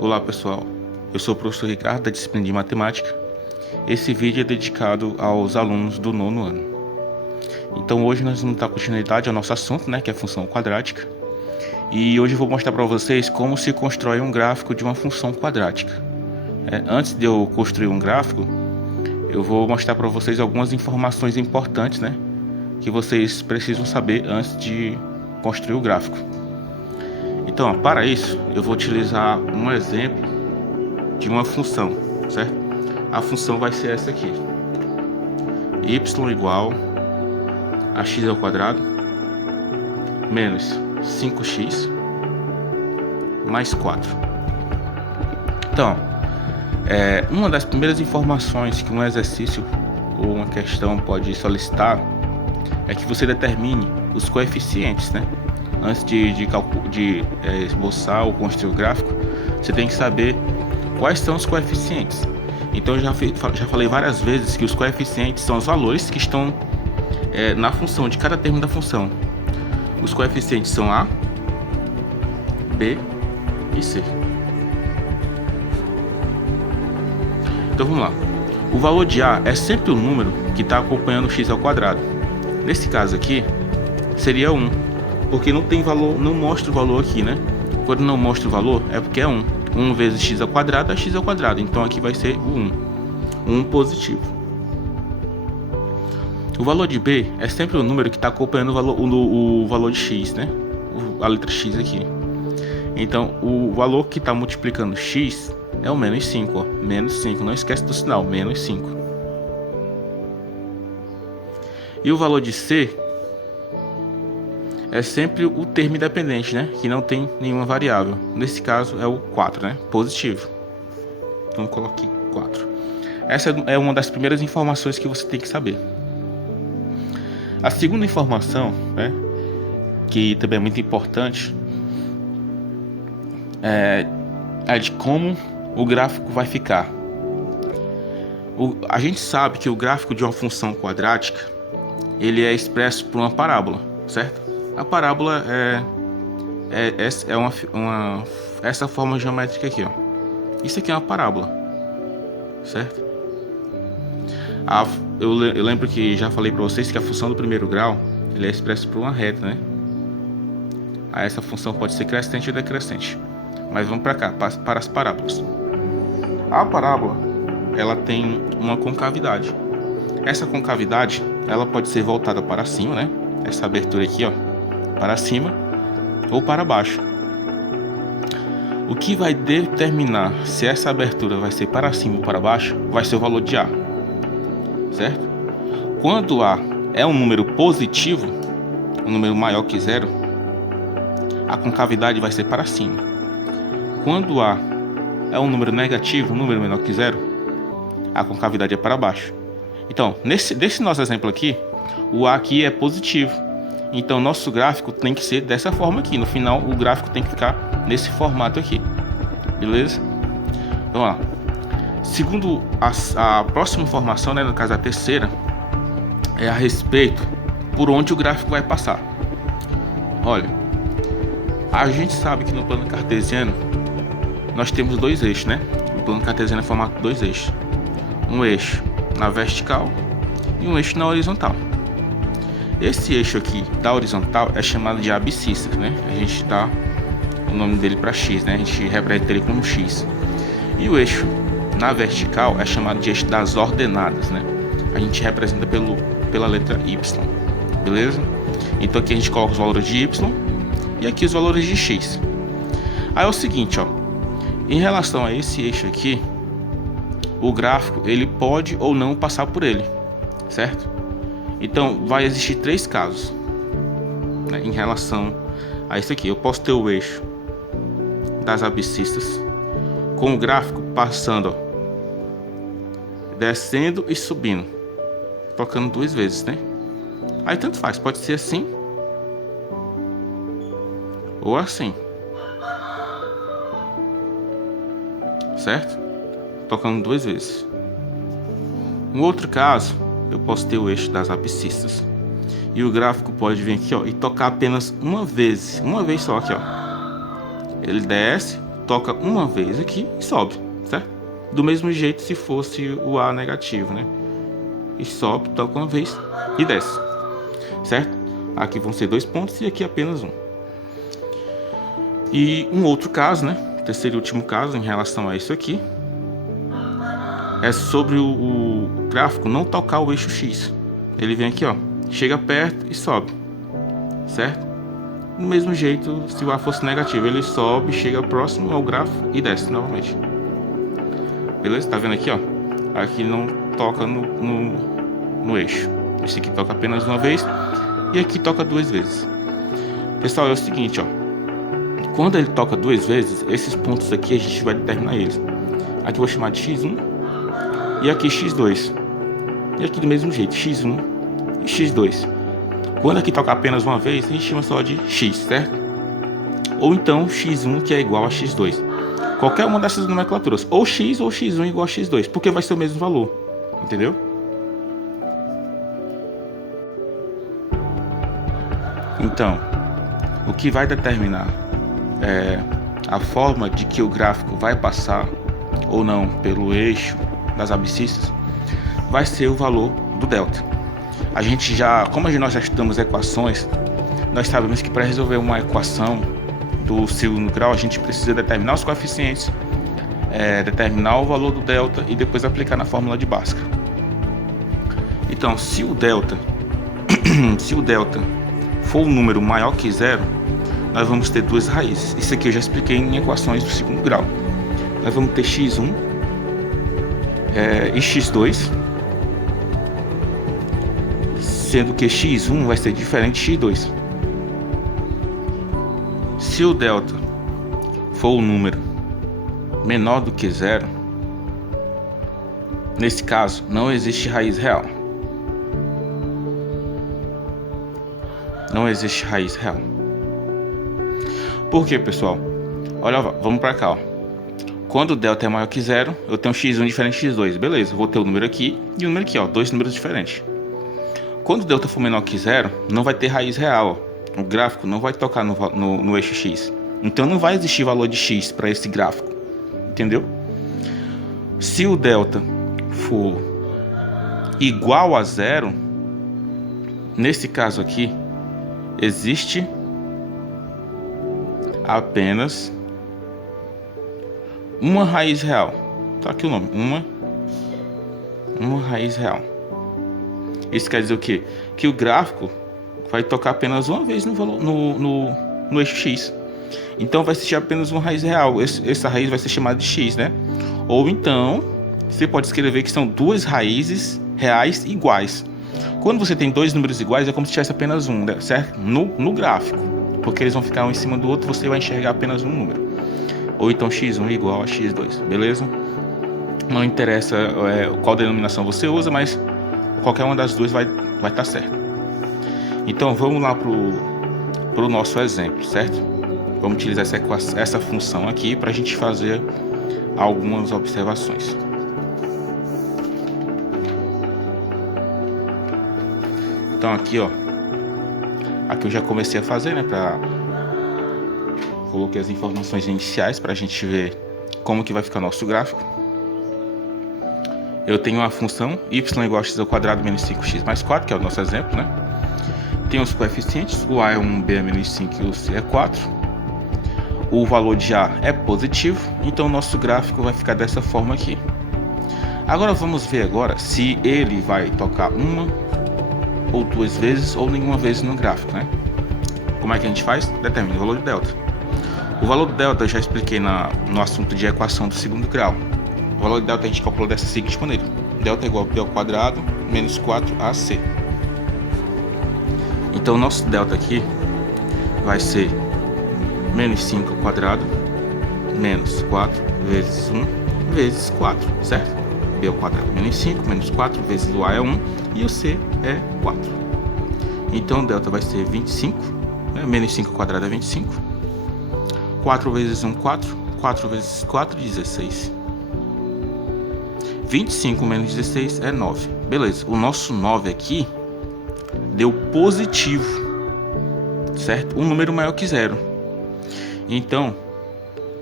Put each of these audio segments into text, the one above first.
Olá pessoal, eu sou o professor Ricardo da disciplina de Matemática. Esse vídeo é dedicado aos alunos do 9º ano. Então hoje nós vamos dar continuidade ao nosso assunto, que é a função quadrática. E hoje eu vou mostrar para vocês como se constrói um gráfico de uma função quadrática. Antes de eu construir um gráfico, eu vou mostrar para vocês algumas informações importantes, que vocês precisam saber antes de construir o gráfico. Então, para isso, eu vou utilizar um exemplo de uma função, certo? A função vai ser essa aqui: y igual a x ao quadrado menos 5x mais 4. Então, uma das primeiras informações que um exercício ou uma questão pode solicitar é que você determine os coeficientes, Antes de esboçar ou construir o gráfico, você tem que saber quais são os coeficientes. Então eu já falei várias vezes que os coeficientes são os valores que estão na função, de cada termo da função. Os coeficientes são A, B e C. Então vamos lá. O valor de A é sempre o número que está acompanhando o x ao quadrado. Nesse caso aqui, seria 1. Porque não tem valor, não mostra o valor aqui, Quando não mostra o valor, é porque é 1. 1 vezes x ao quadrado é x ao quadrado. Então aqui vai ser o 1. 1 positivo. O valor de B é sempre o número que está acompanhando o valor de x, A letra x aqui. Então o valor que está multiplicando x é o menos 5, Menos 5. Não esquece do sinal, menos 5. E o valor de C é sempre o termo independente, que não tem nenhuma variável. Nesse caso é o 4, positivo. Então eu coloquei 4. Essa é uma das primeiras informações que você tem que saber. A segunda informação, que também é muito importante, é de como o gráfico vai ficar. A gente sabe que o gráfico de uma função quadrática, ele é expresso por uma parábola, certo? A parábola é essa forma geométrica aqui, Isso aqui é uma parábola, certo? Eu lembro que já falei para vocês que a função do primeiro grau, ele é expresso por uma reta, Essa função pode ser crescente ou decrescente. Mas vamos para cá, para as parábolas. A parábola, ela tem uma concavidade. Essa concavidade, ela pode ser voltada para cima, Essa abertura aqui, para cima ou para baixo. O que vai determinar se essa abertura vai ser para cima ou para baixo vai ser o valor de A, certo? Quando A é um número positivo, um número maior que 0, a concavidade vai ser para cima. Quando A é um número negativo, um número menor que 0, a concavidade é para baixo. Então, desse nosso exemplo aqui, o A aqui é positivo. Então, nosso gráfico tem que ser dessa forma aqui. No final, o gráfico tem que ficar nesse formato aqui. Beleza? Vamos lá. Segundo a próxima informação, no caso a terceira, é a respeito por onde o gráfico vai passar. Olha, a gente sabe que no plano cartesiano nós temos dois eixos, O plano cartesiano é formado por dois eixos. Um eixo na vertical e um eixo na horizontal. Esse eixo aqui da horizontal é chamado de abscissa, A gente dá o nome dele para x, A gente representa ele como x. E o eixo na vertical é chamado de eixo das ordenadas, A gente representa pela letra y. Beleza? Então aqui a gente coloca os valores de y e aqui os valores de x. Aí é o seguinte, em relação a esse eixo aqui, o gráfico ele pode ou não passar por ele, certo? Então vai existir três casos, em relação a isso aqui. Eu posso ter o eixo das abscissas com o gráfico passando, descendo e subindo, tocando duas vezes, Aí tanto faz, pode ser assim ou assim, certo? Tocando duas vezes. Um outro caso, eu posso ter o eixo das abscissas e o gráfico pode vir aqui, e tocar apenas uma vez só aqui, Ele desce toca uma vez aqui e sobe, certo? Do mesmo jeito se fosse o A negativo, né? E sobe, toca uma vez e desce, certo? Aqui vão ser 2 pontos e aqui apenas um. E um outro caso, né? Terceiro e último caso em relação a isso aqui é sobre o gráfico não tocar o eixo X. Ele vem aqui, ó, chega perto e sobe, certo? Do mesmo jeito, se o A fosse negativo, ele sobe, chega próximo ao gráfico e desce novamente. Beleza? Tá vendo aqui, ó? Aqui não toca no eixo. Esse aqui toca apenas uma vez e aqui toca 2 vezes. Pessoal, é o seguinte, ó. Quando ele toca 2 vezes, esses pontos aqui a gente vai determinar eles. Aqui eu vou chamar de X1 e aqui X2. E aqui do mesmo jeito, X1 e X2. Quando aqui toca apenas uma vez, a gente chama só de X, certo? Ou então X1 que é igual a X2. Qualquer uma dessas nomenclaturas. Ou X ou X1 igual a X2. Porque vai ser o mesmo valor. Entendeu? Então, o que vai determinar a forma de que o gráfico vai passar ou não pelo eixo das abscissas vai ser o valor do delta. A gente já, como nós já estudamos equações, nós sabemos que para resolver uma equação do segundo grau a gente precisa determinar os coeficientes, determinar o valor do delta e depois aplicar na fórmula de Bhaskara. Então, se o delta for um número maior que zero, nós vamos ter duas raízes. Isso aqui eu já expliquei em equações do segundo grau. Nós vamos ter x1 e x2, sendo que x1 vai ser diferente de x2. Se o delta for um número menor do que zero, nesse caso não existe raiz real. Não existe raiz real. Por quê, pessoal? Olha, vamos para cá, ó. Quando o delta é maior que zero, eu tenho x1 diferente de x2. Beleza, vou ter o número aqui e o número aqui, ó, dois números diferentes. Quando o delta for menor que zero, não vai ter raiz real, ó. O gráfico não vai tocar no eixo x. Então não vai existir valor de x para esse gráfico. Entendeu? Se o delta for igual a zero, nesse caso aqui, existe apenas uma raiz real. Tá aqui o nome, uma raiz real. Isso quer dizer o quê? Que o gráfico vai tocar apenas uma vez no eixo x. Então vai existir apenas uma raiz real. Essa raiz vai ser chamada de x, né? Ou então você pode escrever que são duas raízes reais iguais. Quando você tem dois números iguais, é como se tivesse apenas um, né? Certo? No gráfico, porque eles vão ficar um em cima do outro, você vai enxergar apenas um número. Ou então x1 igual a x2, beleza? Não interessa qual denominação você usa, mas qualquer uma das duas vai estar certo. Então vamos lá pro nosso exemplo, certo? Vamos utilizar essa função aqui para a gente fazer algumas observações. Então aqui, ó, aqui eu já comecei a fazer, né? Coloquei as informações iniciais para a gente ver como que vai ficar nosso gráfico. Eu tenho uma função y igual a x ao quadrado menos 5x mais 4, que é o nosso exemplo, né? Tem os coeficientes, o a é 1, b é menos 5 e o c é 4. O valor de a é positivo, então o nosso gráfico vai ficar dessa forma aqui. Agora vamos ver se ele vai tocar uma ou duas vezes ou nenhuma vez no gráfico, né? Como é que a gente faz? Determina o valor de delta. O valor do delta eu já expliquei no assunto de equação do segundo grau. O valor de delta a gente calculou dessa seguinte maneira: delta é igual a b ao quadrado menos 4ac. Então o nosso delta aqui vai ser menos 5 ao quadrado menos 4 vezes 1 vezes 4, certo? B ao quadrado menos 5 menos 4 vezes o a é 1 e o c é 4. Então o delta vai ser 25, né? Menos 5 ao quadrado é 25. 4 vezes 1, 4. 4 vezes 4, 16. 25 menos 16 é 9. Beleza, o nosso 9 aqui deu positivo, certo? Um número maior que zero. Então,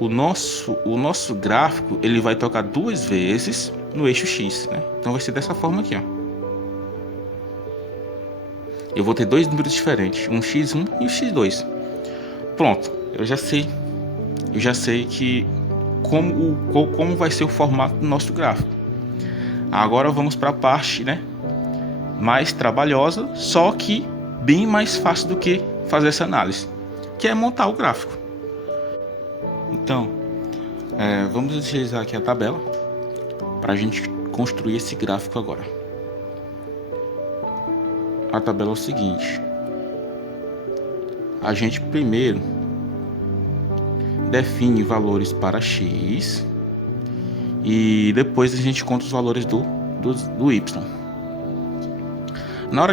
o nosso gráfico ele vai tocar duas vezes no eixo X, né? Então vai ser dessa forma aqui, ó. Eu vou ter dois números diferentes, um x1 e o x2. Pronto, eu já sei que como vai ser o formato do nosso gráfico. Agora vamos para a parte, né, mais trabalhosa, só que bem mais fácil do que fazer essa análise, que é montar o gráfico. Então, vamos utilizar aqui a tabela para a gente construir esse gráfico agora. A tabela é o seguinte: a gente primeiro define valores para x e depois a gente conta os valores do y. Na hora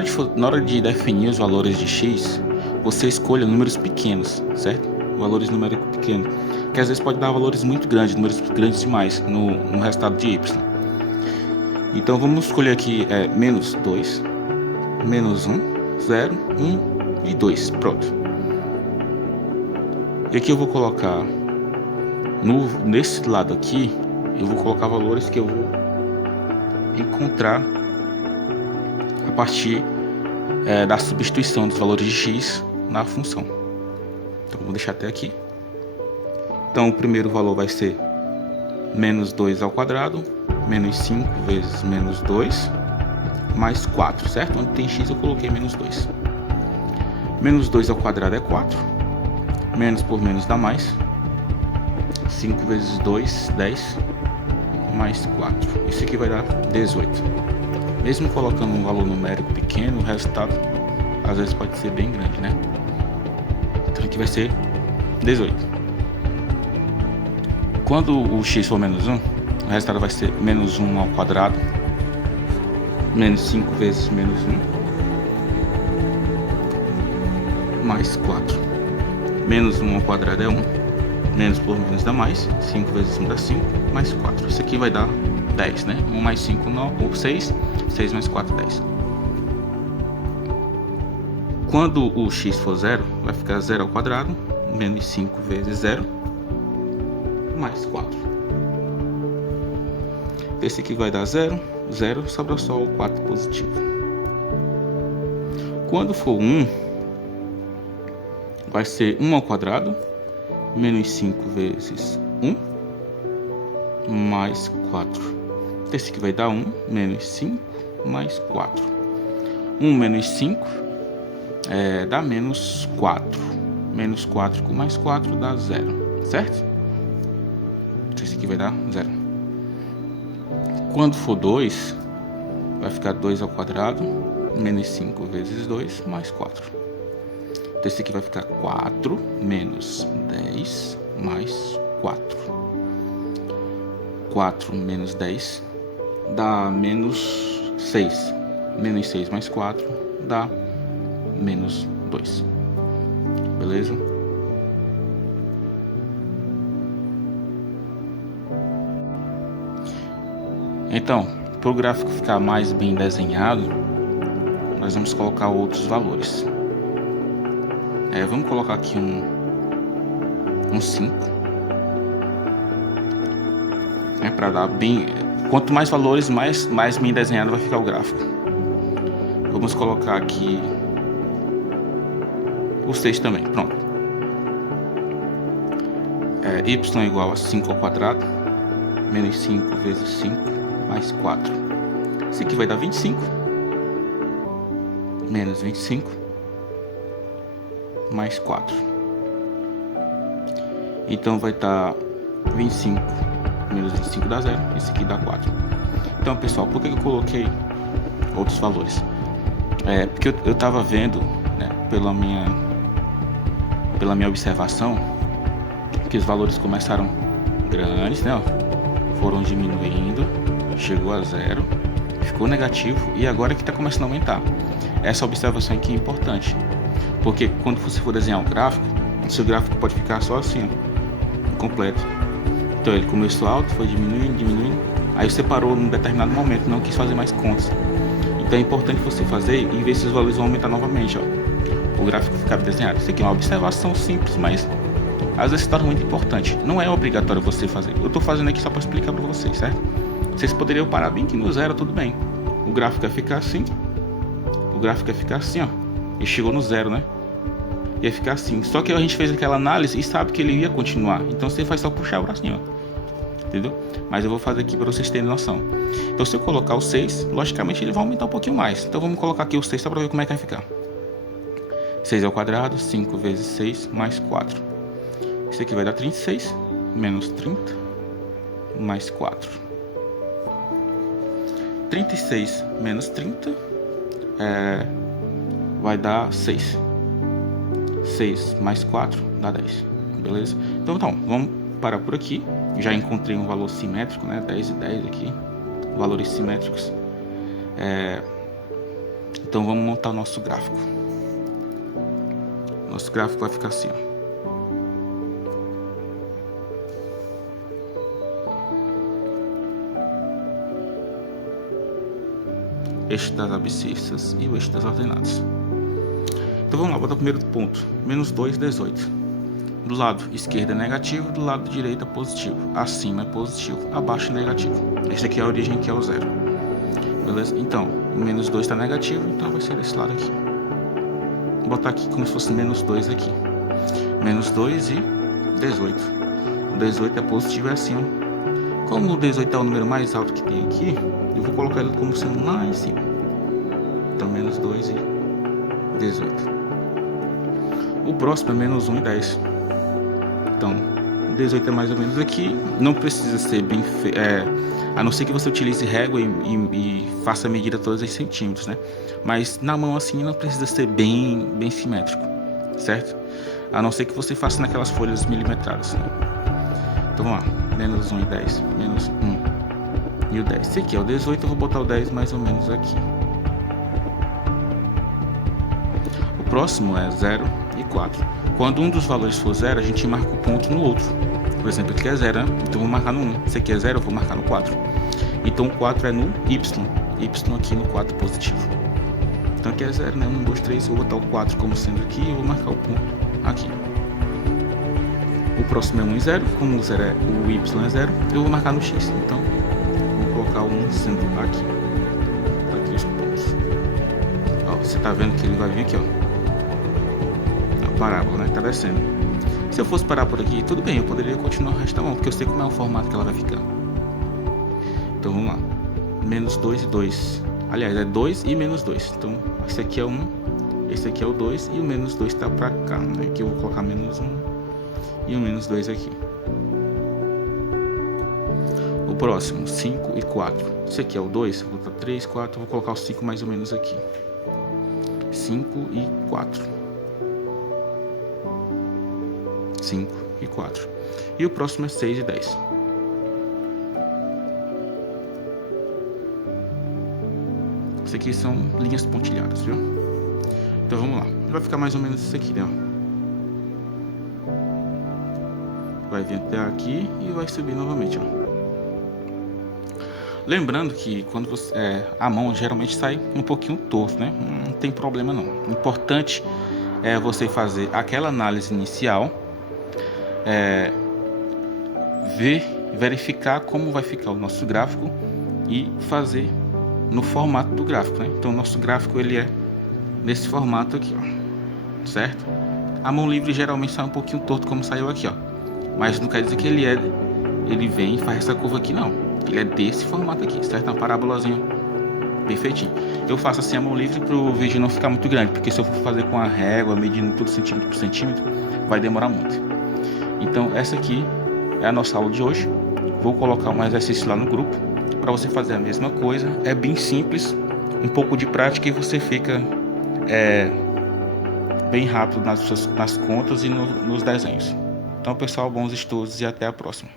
de definir os valores de x, você escolha números pequenos, certo? Valores numéricos pequenos, que às vezes pode dar valores muito grandes, números grandes demais no resultado de y. Então vamos escolher aqui menos 2, menos 1, 0, 1 e 2. Pronto. E aqui eu vou colocar nesse lado aqui, eu vou colocar valores que eu vou encontrar a partir da substituição dos valores de x na função. Então vou deixar até aqui. Então o primeiro valor vai ser menos 2 ao quadrado, menos 5 vezes menos 2, mais 4, certo? Onde tem x eu coloquei menos 2. Menos 2 ao quadrado é 4. Menos por menos dá mais. 5 vezes 2, 10. Mais 4. Isso aqui vai dar 18. Mesmo colocando um valor numérico pequeno, o resultado às vezes pode ser bem grande, né? Então aqui vai ser 18. Quando o x for menos 1, o resultado vai ser menos 1 ao quadrado, menos 5 vezes menos 1, mais 4. Menos 1 ao quadrado é 1, menos por menos dá mais, 5 vezes 1 dá 5, mais 4. Isso aqui vai dar 10, né? 1 mais 5, 9, 6, 6 mais 4, 10. Quando o x for 0, vai ficar 0 ao quadrado, menos 5 vezes 0, mais 4. Esse aqui vai dar 0, 0, sobra só o 4 positivo. Quando for 1, vai ser 1 ao quadrado, menos 5 vezes 1, mais 4. Esse aqui vai dar 1, menos 5, mais 4. 1 menos 5 dá menos 4. Menos 4 com mais 4 dá 0, certo? Esse aqui vai dar 0. Quando for 2, vai ficar 2 ao quadrado, menos 5 vezes 2, mais 4. Então esse aqui vai ficar 4 menos 10 mais 4. 4 menos 10 dá menos 6. Menos 6 mais 4 dá menos 2. Beleza? Então, para o gráfico ficar mais bem desenhado, nós vamos colocar outros valores. Vamos colocar aqui um 5. Para dar bem... Quanto mais valores, mais bem desenhado vai ficar o gráfico. Vamos colocar aqui o 6 também. Pronto. Y é igual a 5 ao quadrado, menos 5 vezes 5, mais 4. Isso aqui vai dar 25. Menos 25, mais 4. Então vai estar 25 menos 25 dá 0. Esse aqui dá 4. Então, pessoal, por que eu coloquei outros valores? Porque eu estava vendo, né, pela minha observação, que os valores começaram grandes, né, foram diminuindo, chegou a 0, ficou negativo e agora que está começando a aumentar. Essa observação aqui é importante, porque quando você for desenhar um gráfico, o seu gráfico pode ficar só assim, ó, incompleto. Então ele começou alto, foi diminuindo, aí você parou num determinado momento, não quis fazer mais contas. Então é importante você fazer e ver se os valores vão aumentar novamente, ó, o gráfico ficar desenhado. Isso aqui é uma observação simples, mas às vezes se torna muito importante. Não é obrigatório você fazer. Eu estou fazendo aqui só para explicar para vocês, certo? Vocês poderiam parar bem aqui no zero, tudo bem. O gráfico ia ficar assim. O gráfico ia ficar assim, ó. E chegou no zero, né? Ia ficar assim. Só que a gente fez aquela análise e sabe que ele ia continuar. Então você faz só puxar o bracinho, ó. Entendeu? Mas eu vou fazer aqui para vocês terem noção. Então se eu colocar o 6, logicamente ele vai aumentar um pouquinho mais. Então vamos colocar aqui o 6 só para ver como é que vai ficar. 6 ao quadrado, 5 vezes 6 mais 4. Isso aqui vai dar 36, menos 30, mais 4. 36 menos 30 vai dar 6. 6 mais 4 dá 10. Beleza? Então vamos parar por aqui. Já encontrei um valor simétrico, né? 10 e 10 aqui. Valores simétricos. Então vamos montar o nosso gráfico. Nosso gráfico vai ficar assim, ó. Eixo das abscissas e o eixo das ordenadas. Então vamos lá, botar o primeiro ponto. Menos 2, 18. Do lado esquerdo é negativo, do lado direito é positivo. Acima é positivo, abaixo é negativo. Esse aqui é a origem, que é o zero. Beleza? Então, o menos 2 está negativo, então vai ser desse lado aqui. Vou botar aqui como se fosse menos 2 aqui. Menos 2 e 18. O 18 é positivo, é assim, ó. Como o 18 é o número mais alto que tem aqui, eu vou colocar ele como sendo lá em cima. Então, menos 2 e 18. O próximo é menos 1 e 10. Então, 18 é mais ou menos aqui. Não precisa ser bem feito, a não ser que você utilize régua e faça a medida todas em centímetros, né? Mas na mão assim não precisa ser bem simétrico, certo? A não ser que você faça naquelas folhas milimetradas, né? Então vamos lá, menos 1 e 10, menos 1 e o 10. Esse aqui é o 18, eu vou botar o 10 mais ou menos aqui. O próximo é 0 e 4. Quando um dos valores for 0, a gente marca o ponto no outro. Por exemplo, aqui é 0, né? Então eu vou marcar no 1. Esse aqui é 0, eu vou marcar no 4. Então o 4 é no Y. Y aqui no 4 positivo. Então aqui é 0, né? 1, 2, 3. Eu vou botar o 4 como sendo aqui e eu vou marcar o ponto aqui. O próximo é 1 e 0. Como o Y é 0, eu vou marcar no X. Então vou colocar o 1 sendo aqui. Tá aqui os pontos. Ó, você tá vendo que ele vai vir aqui, ó. Parábola, né? Tá descendo. Se eu fosse parar por aqui, tudo bem, eu poderia continuar o resto da mão, porque eu sei como é o formato que ela vai ficar. Então vamos lá. Menos 2 e 2. Aliás, é 2 e menos 2. Então, esse aqui é 1, esse aqui é o 2 e o menos 2 tá pra cá, né? Aqui eu vou colocar menos 1 e o menos 2 aqui. O próximo, 5 e 4. Esse aqui é o 2, vou botar 3, 4, vou colocar o 5 mais ou menos aqui. 5 e 4. 5 e 4. E o próximo é 6 e 10. Isso aqui são linhas pontilhadas, viu? Então vamos lá. Vai ficar mais ou menos isso aqui, né? Vai vir até aqui e vai subir novamente, ó. Lembrando que quando você a mão geralmente sai um pouquinho torto, né? Não tem problema não. O importante é você fazer aquela análise inicial, verificar como vai ficar o nosso gráfico e fazer no formato do gráfico, né? Então o nosso gráfico ele é nesse formato aqui, ó, certo? A mão livre geralmente sai um pouquinho torto como saiu aqui, ó, mas não quer dizer que ele vem e faz essa curva aqui, não. Ele é desse formato aqui, certo? Uma parabolazinha bem feitinho. Eu faço assim a mão livre para o vídeo não ficar muito grande, porque se eu for fazer com a régua medindo tudo centímetro por centímetro vai demorar muito. Então essa aqui é a nossa aula de hoje. Vou colocar um exercício lá no grupo para você fazer a mesma coisa. É bem simples, um pouco de prática e você fica bem rápido nas contas e nos desenhos. Então pessoal, bons estudos e até a próxima.